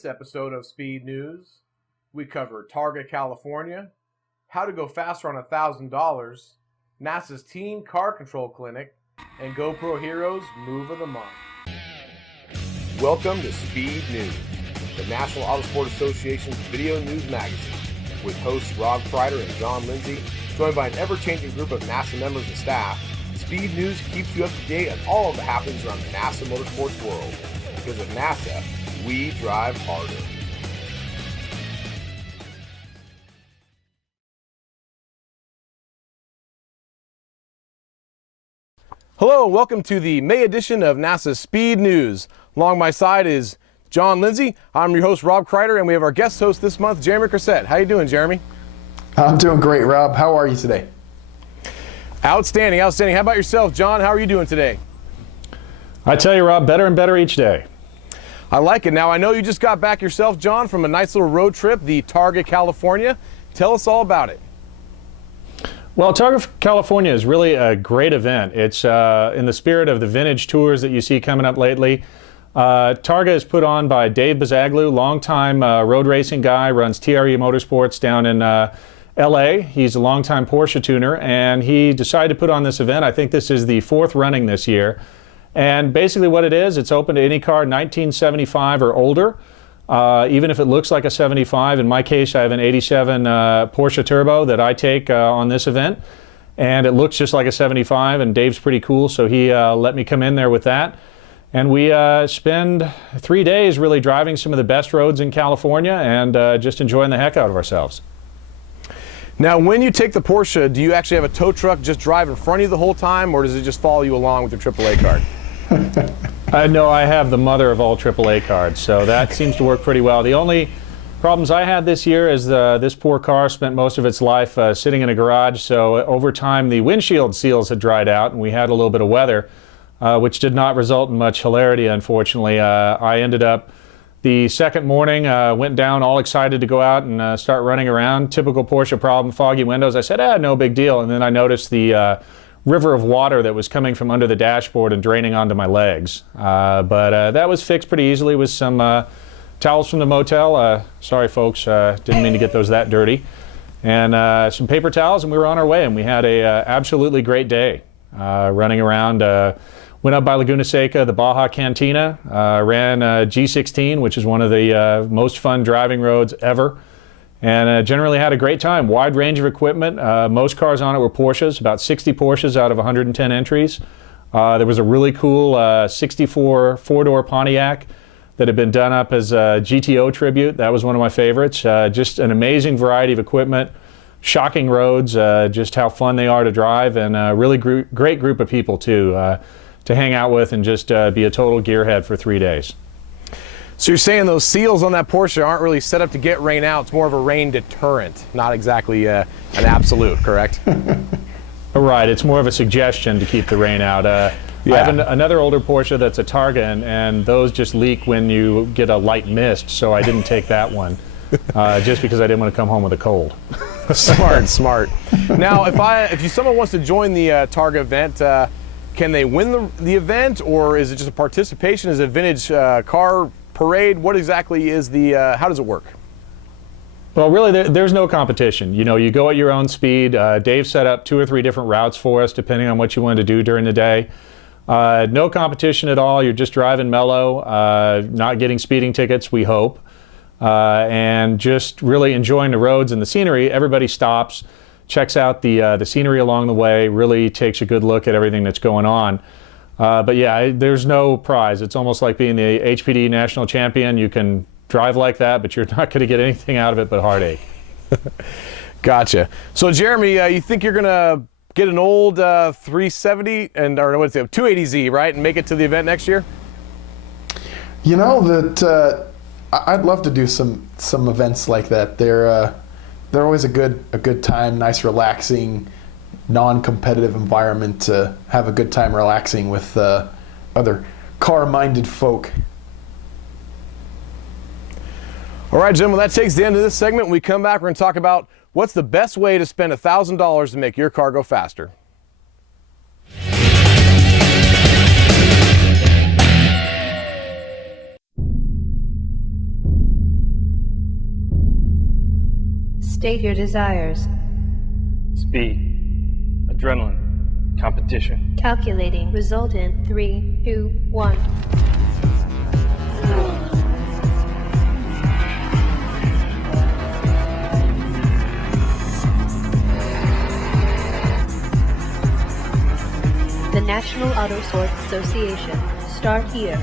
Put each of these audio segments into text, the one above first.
this episode of Speed News, we cover Targa, California, how to go faster on $1,000, NASA's Teen Car Control Clinic, and GoPro Heroes Move of the Month. Welcome to Speed News, the National Autosport Association's video news magazine, with hosts Rob Kreider and John Lindsay, joined by an ever-changing group of NASA members and staff. Speed News keeps you up to date on all of the happenings around the NASA motorsports world. Because at NASA, we drive harder. Hello, welcome to the May edition of NASA Speed News. Along my side is John Lindsay. I'm your host, Rob Kreider, and we have our guest host this month, Jeremy Cressett. How you doing, Jeremy? I'm doing great, Rob. How are you today? Outstanding, outstanding. How about yourself, John? How are you doing today? I tell you, Rob, better and better each day. I like it. Now, I know you just got back yourself, John, from a nice little road trip, the Targa, California. Tell us all about it. Well, Targa, California is really a great event. It's in the spirit of the vintage tours that you see coming up lately. Targa is put on by Dave Bazaglu, longtime road racing guy, runs TRE Motorsports down in LA. He's a longtime Porsche tuner, and he decided to put on this event. I think this is the fourth running this year. And basically what it is, it's open to any car 1975 or older, even if it looks like a 75. In my case, I have an 87 Porsche Turbo that I take on this event, and it looks just like a 75, and Dave's pretty cool, so he let me come in there with that. And we spend 3 days really driving some of the best roads in California and just enjoying the heck out of ourselves. Now, when you take the Porsche, do you actually have a tow truck just drive in front of you the whole time, or does it just follow you along with your AAA card? No, I have the mother of all AAA cards, so that seems to work pretty well. The only problems I had this year is this poor car spent most of its life sitting in a garage, so over time the windshield seals had dried out and we had a little bit of weather, which did not result in much hilarity, unfortunately. I ended up the second morning, went down all excited to go out and start running around. Typical Porsche problem, foggy windows. I said, no big deal. And then I noticed the river of water that was coming from under the dashboard and draining onto my legs. But that was fixed pretty easily with some towels from the motel. Sorry, folks, didn't mean to get those that dirty. And some paper towels, and we were on our way. And we had a absolutely great day running around. Went up by Laguna Seca, the Baja Cantina, ran G16, which is one of the most fun driving roads ever, and generally had a great time. Wide range of equipment. Most cars on it were Porsches, about 60 Porsches out of 110 entries. There was a really cool 64 four-door Pontiac that had been done up as a GTO tribute. That was one of my favorites. Just an amazing variety of equipment, shocking roads, just how fun they are to drive, and a really great group of people too. To hang out with and just be a total gearhead for 3 days. So you're saying those seals on that Porsche aren't really set up to get rain out, it's more of a rain deterrent, not exactly an absolute, correct? Right, it's more of a suggestion to keep the rain out. I have another older Porsche that's a Targa, and those just leak when you get a light mist, so I didn't take that one, just because I didn't want to come home with a cold. Smart, smart. Now, if someone wants to join the Targa event, can they win the event, or is it just a participation? Is it a vintage car parade? What exactly is how does it work? Well, really, there's no competition. You know, you go at your own speed. Dave set up 2 or 3 different routes for us, depending on what you wanted to do during the day. No competition at all. You're just driving mellow, not getting speeding tickets, we hope, and just really enjoying the roads and the scenery. Everybody stops, checks out the scenery along the way, really takes a good look at everything that's going on. But yeah, there's no prize. It's almost like being the HPD national champion. You can drive like that, but you're not going to get anything out of it but heartache. Gotcha. So Jeremy, you think you're going to get an old 370 or what's it, 280Z, right, and make it to the event next year? You know, that I'd love to do some events like that. They're always a good time, nice, relaxing, non-competitive environment to have a good time relaxing with other car-minded folk. All right, Jim, well, that takes the end of this segment. When we come back, we're going to talk about what's the best way to spend $1,000 to make your car go faster. State your desires. Speed, adrenaline, competition. Calculating. Result in 3, 2, 1. The National Auto Sports Association. Start here.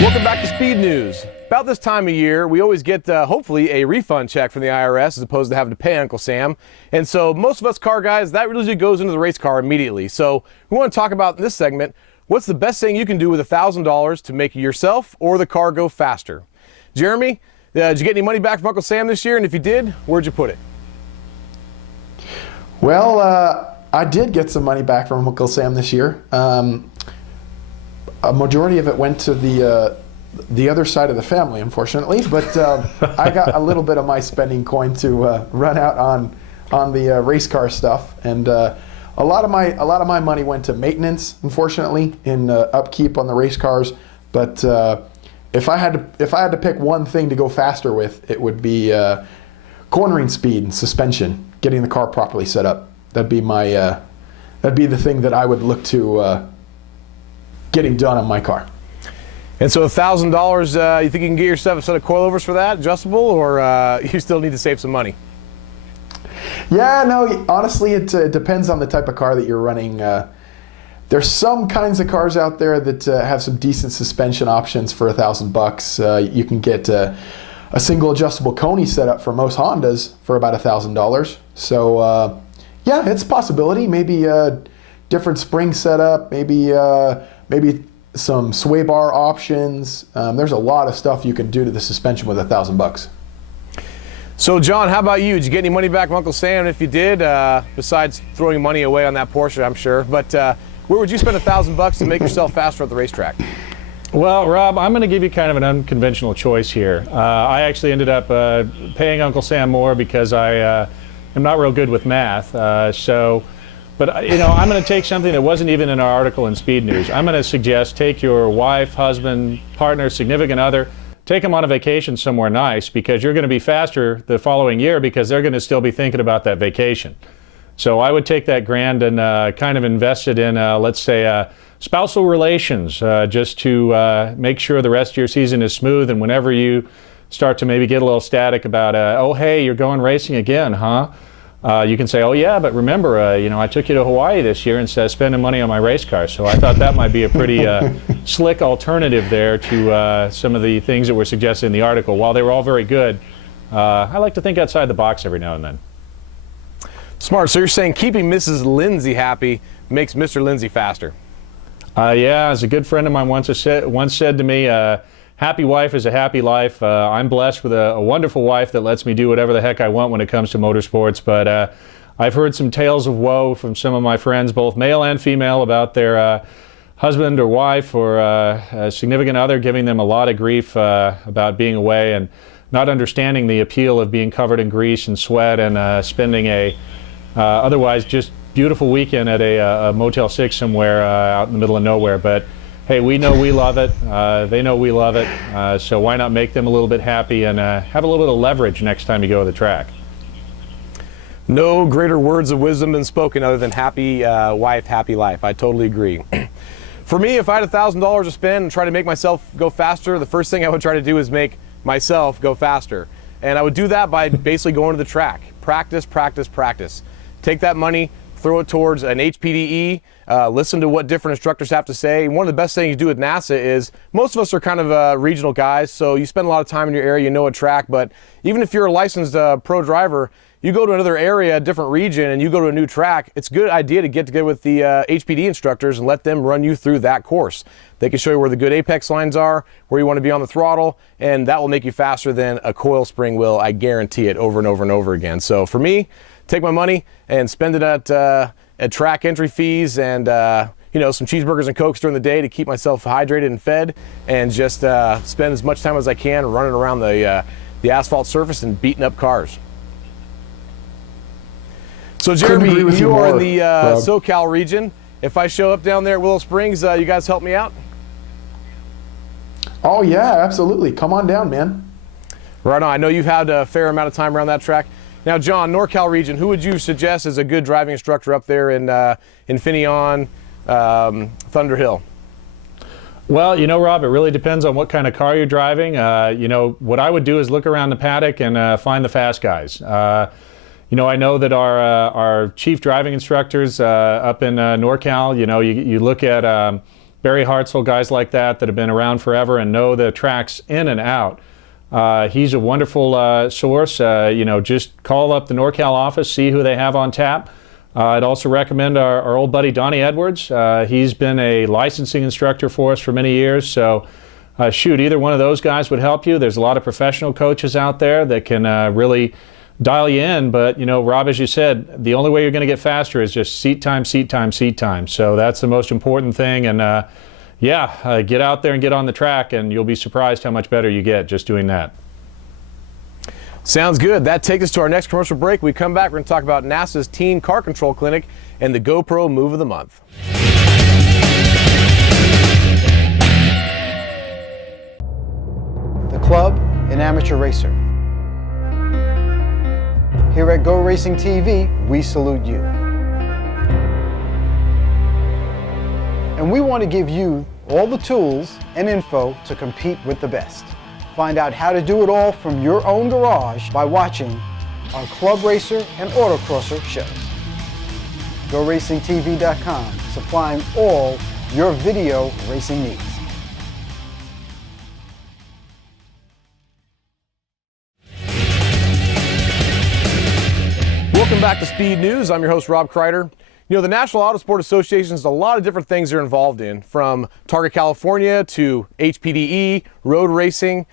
Welcome back to Speed News. About this time of year, we always get, hopefully, a refund check from the IRS as opposed to having to pay Uncle Sam. And so most of us car guys, that usually goes into the race car immediately. So we want to talk about in this segment, what's the best thing you can do with $1,000 to make yourself or the car go faster? Jeremy, did you get any money back from Uncle Sam this year? And if you did, where'd you put it? Well, I did get some money back from Uncle Sam this year. A majority of it went to the other side of the family, unfortunately. But I got a little bit of my spending coin to run out on the race car stuff, and a lot of my money went to maintenance, unfortunately, in upkeep on the race cars. But if I had to pick one thing to go faster with, it would be cornering speed and suspension, getting the car properly set up. That'd be the thing that I would look to getting done on my car. And so $1,000, you think you can get yourself a set of coilovers for that, adjustable, or you still need to save some money? Yeah, no, honestly, it depends on the type of car that you're running. There's some kinds of cars out there that have some decent suspension options for $1,000. You can get a single adjustable Coney setup for most Hondas for about $1,000. So yeah, it's a possibility. Maybe a different spring setup, maybe some sway bar options. There's a lot of stuff you can do to the suspension with $1,000. So John, how about you? Did you get any money back from Uncle Sam? If you did, besides throwing money away on that Porsche, I'm sure, but where would you spend $1,000 to make yourself faster at the racetrack? Well, Rob, I'm going to give you kind of an unconventional choice here. I actually ended up paying Uncle Sam more because I am not real good with math. But you know, I'm going to take something that wasn't even in our article in Speed News. I'm going to suggest take your wife, husband, partner, significant other, take them on a vacation somewhere nice, because you're going to be faster the following year because they're going to still be thinking about that vacation. So I would take that grand and kind of invest it in, let's say, spousal relations, just to make sure the rest of your season is smooth. And whenever you start to maybe get a little static about, oh, hey, you're going racing again, huh? You can say, oh yeah, but remember, you know, I took you to Hawaii this year instead of spending money on my race car. So I thought that might be a pretty slick alternative there to some of the things that were suggested in the article. While they were all very good, I like to think outside the box every now and then. Smart. So you're saying keeping Mrs. Lindsay happy makes Mr. Lindsay faster? Yeah, as a good friend of mine once said to me, happy wife is a happy life. I'm blessed with a wonderful wife that lets me do whatever the heck I want when it comes to motorsports, but I've heard some tales of woe from some of my friends, both male and female, about their husband or wife or a significant other giving them a lot of grief about being away and not understanding the appeal of being covered in grease and sweat and spending a otherwise just beautiful weekend at a Motel 6 somewhere out in the middle of nowhere. But hey, we know we love it. They know we love it. So why not make them a little bit happy and have a little bit of leverage next time you go to the track? No greater words of wisdom than spoken other than happy wife, happy life. I totally agree. For me, if I had $1,000 to spend and try to make myself go faster, the first thing I would try to do is make myself go faster. And I would do that by basically going to the track. Practice, practice, practice. Take that money, throw it towards an HPDE, listen to what different instructors have to say. And one of the best things you do with NASA is most of us are kind of regional guys, so you spend a lot of time in your area, you know a track, but even if you're a licensed pro driver, you go to another area, a different region, and you go to a new track, it's a good idea to get together with the HPD instructors and let them run you through that course. They can show you where the good apex lines are, where you want to be on the throttle, and that will make you faster than a coil spring will, I guarantee it, over and over and over again. So for me, take my money and spend it at track entry fees and you know, some cheeseburgers and Cokes during the day to keep myself hydrated and fed, and just spend as much time as I can running around the asphalt surface and beating up cars. So Jeremy, you are in the SoCal region. If I show up down there at Willow Springs, you guys help me out? Oh, yeah, absolutely. Come on down, man. Right on. I know you've had a fair amount of time around that track. Now, John, NorCal region, who would you suggest as a good driving instructor up there in Infineon, Thunder Hill? Well, you know, Rob, it really depends on what kind of car you're driving. You know, what I would do is look around the paddock and find the fast guys. You know, I know that our chief driving instructors up in NorCal, you know, you look at Barry Hartzell, guys like that have been around forever and know the tracks in and out. He's a wonderful source. You know, just call up the NorCal office, see who they have on tap. I'd also recommend our old buddy Donnie Edwards. He's been a licensing instructor for us for many years, so shoot, either one of those guys would help you. There's a lot of professional coaches out there that can really dial you in, but you know, Rob, as you said, the only way you're going to get faster is just seat time, seat time, seat time. So that's the most important thing, and yeah, get out there and get on the track, and you'll be surprised how much better you get just doing that. Sounds good. That takes us to our next commercial break. We come back, we're going to talk about NASA's Teen Car Control Clinic and the GoPro Move of the Month. The club, an amateur racer. Here at GoRacingTV, we salute you. And we want to give you all the tools and info to compete with the best. Find out how to do it all from your own garage by watching our Club Racer and Autocrosser shows. GoRacingTV.com, supplying all your video racing needs. Welcome back to Speed News. I'm your host, Rob Kreider. You know, the National Autosport Association has a lot of different things they're involved in, from Target California to HPDE, road racing,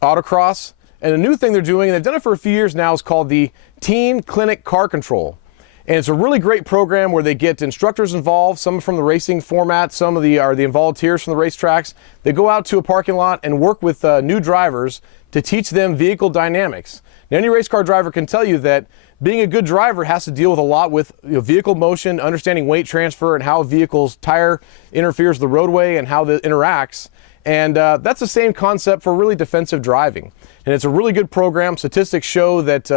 autocross. And a new thing they're doing, and they've done it for a few years now, is called the Teen Clinic Car Control. And it's a really great program where they get instructors involved, some from the racing format, some of the are the volunteers from the racetracks. They go out to a parking lot and work with new drivers to teach them vehicle dynamics. Now, any race car driver can tell you that being a good driver has to deal with a lot with vehicle motion, understanding weight transfer, and how a vehicle's tire interferes with the roadway and how it interacts. And that's the same concept for really defensive driving. And it's a really good program. Statistics show that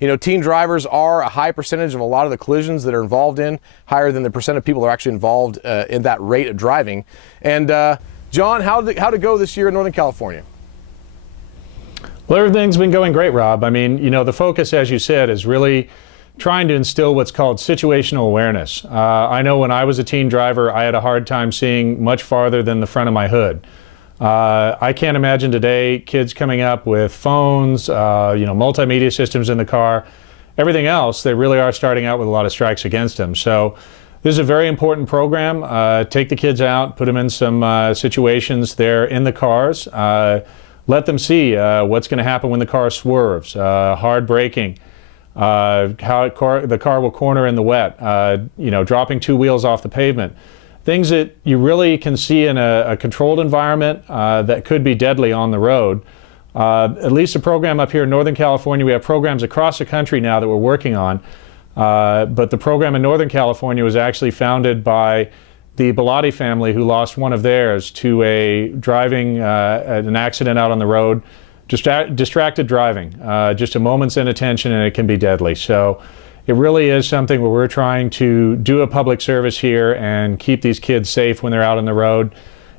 you know, teen drivers are a high percentage of a lot of the collisions that are involved in, higher than the percent of people that are actually involved in that rate of driving. And John, how'd it go this year in Northern California? Well, everything's been going great, Rob. I mean, you know, the focus, as you said, is really trying to instill what's called situational awareness. I know when I was a teen driver, I had a hard time seeing much farther than the front of my hood. I can't imagine today kids coming up with phones, you know, multimedia systems in the car, everything else. They really are starting out with a lot of strikes against them. So this is a very important program. Take the kids out, put them in some situations there in the cars. Let them see what's going to happen when the car swerves, hard braking, how the car will corner in the wet, you know, dropping two wheels off the pavement. Things that you really can see in a controlled environment that could be deadly on the road. At least a program up here in Northern California, we have programs across the country now that we're working on. But the program in Northern California was actually founded by the Bellotti family, who lost one of theirs to a driving an accident out on the road, distracted driving, just a moment's inattention, and it can be deadly. So it really is something where we're trying to do a public service here and keep these kids safe when they're out on the road,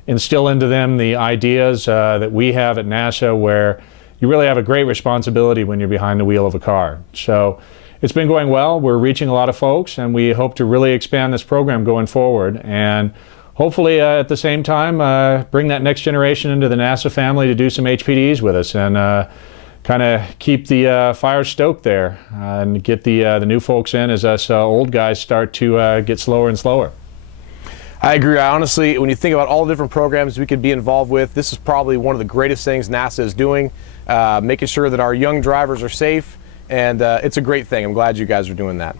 instill into them the ideas that we have at NASA, where you really have a great responsibility when you're behind the wheel of a car. So it's been going well. We're reaching a lot of folks, and we hope to really expand this program going forward, and hopefully at the same time bring that next generation into the NASA family to do some HPDs with us, and kind of keep the fire stoked there, and get the new folks in as us old guys start to get slower and slower. I agree. Honestly, when you think about all the different programs we could be involved with, this is probably one of the greatest things NASA is doing, making sure that our young drivers are safe. And it's a great thing. I'm glad you guys are doing that.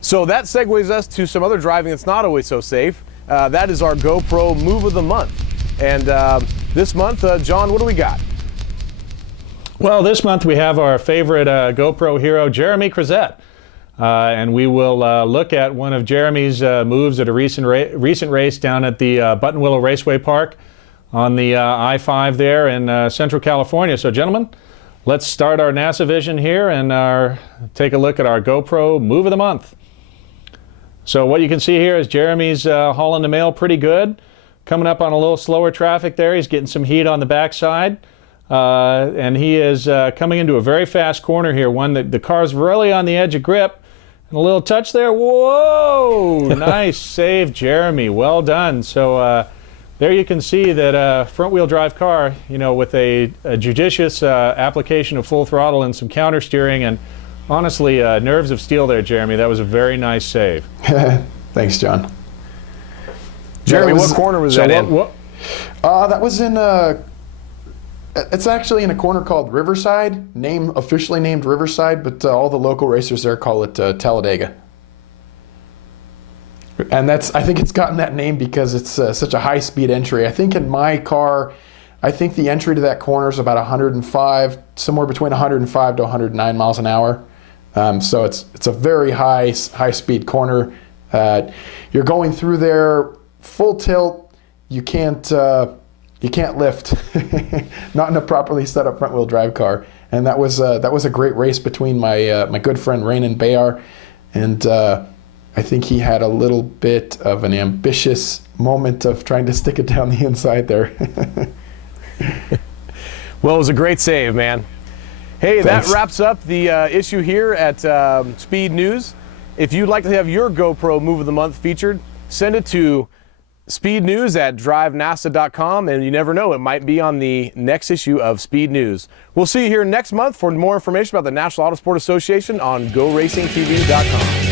So that segues us to some other driving that's not always so safe. That is our GoPro Move of the Month. And this month, John, what do we got? Well, this month we have our favorite GoPro hero, Jeremy Crozet. And we will look at one of Jeremy's moves at a recent race down at the Buttonwillow Raceway Park. on the I-5 there in Central California. So, gentlemen, let's start our NASA Vision here and take a look at our GoPro Move of the Month. So what you can see here is Jeremy's hauling the mail pretty good. Coming up on a little slower traffic there. He's getting some heat on the backside. And he is coming into a very fast corner here. One that the car's really on the edge of grip. And a little touch there. Whoa! Nice save, Jeremy. Well done. So there you can see that front-wheel drive car, you know, with a judicious application of full throttle and some counter steering, and honestly, nerves of steel there, Jeremy. That was a very nice save. Thanks, John. Jeremy, what corner was that in? That was in it's actually in a corner called Riverside, officially named Riverside, but all the local racers there call it Talladega. And I think it's gotten that name because it's such a high-speed entry. I think in my car, I think the entry to that corner is about 105, somewhere between 105 to 109 miles an hour. So it's a very high-speed corner. You're going through there full tilt. You can't lift, not in a properly set up front wheel drive car. And that was a great race between my good friend Raymond Bayar, and I think he had a little bit of an ambitious moment of trying to stick it down the inside there. Well, it was a great save, man. Hey, Thanks. That wraps up the issue here at Speed News. If you'd like to have your GoPro Move of the Month featured, send it to speednews@drivenasa.com, and you never know, it might be on the next issue of Speed News. We'll see you here next month for more information about the National Autosport Association on GoRacingTV.com.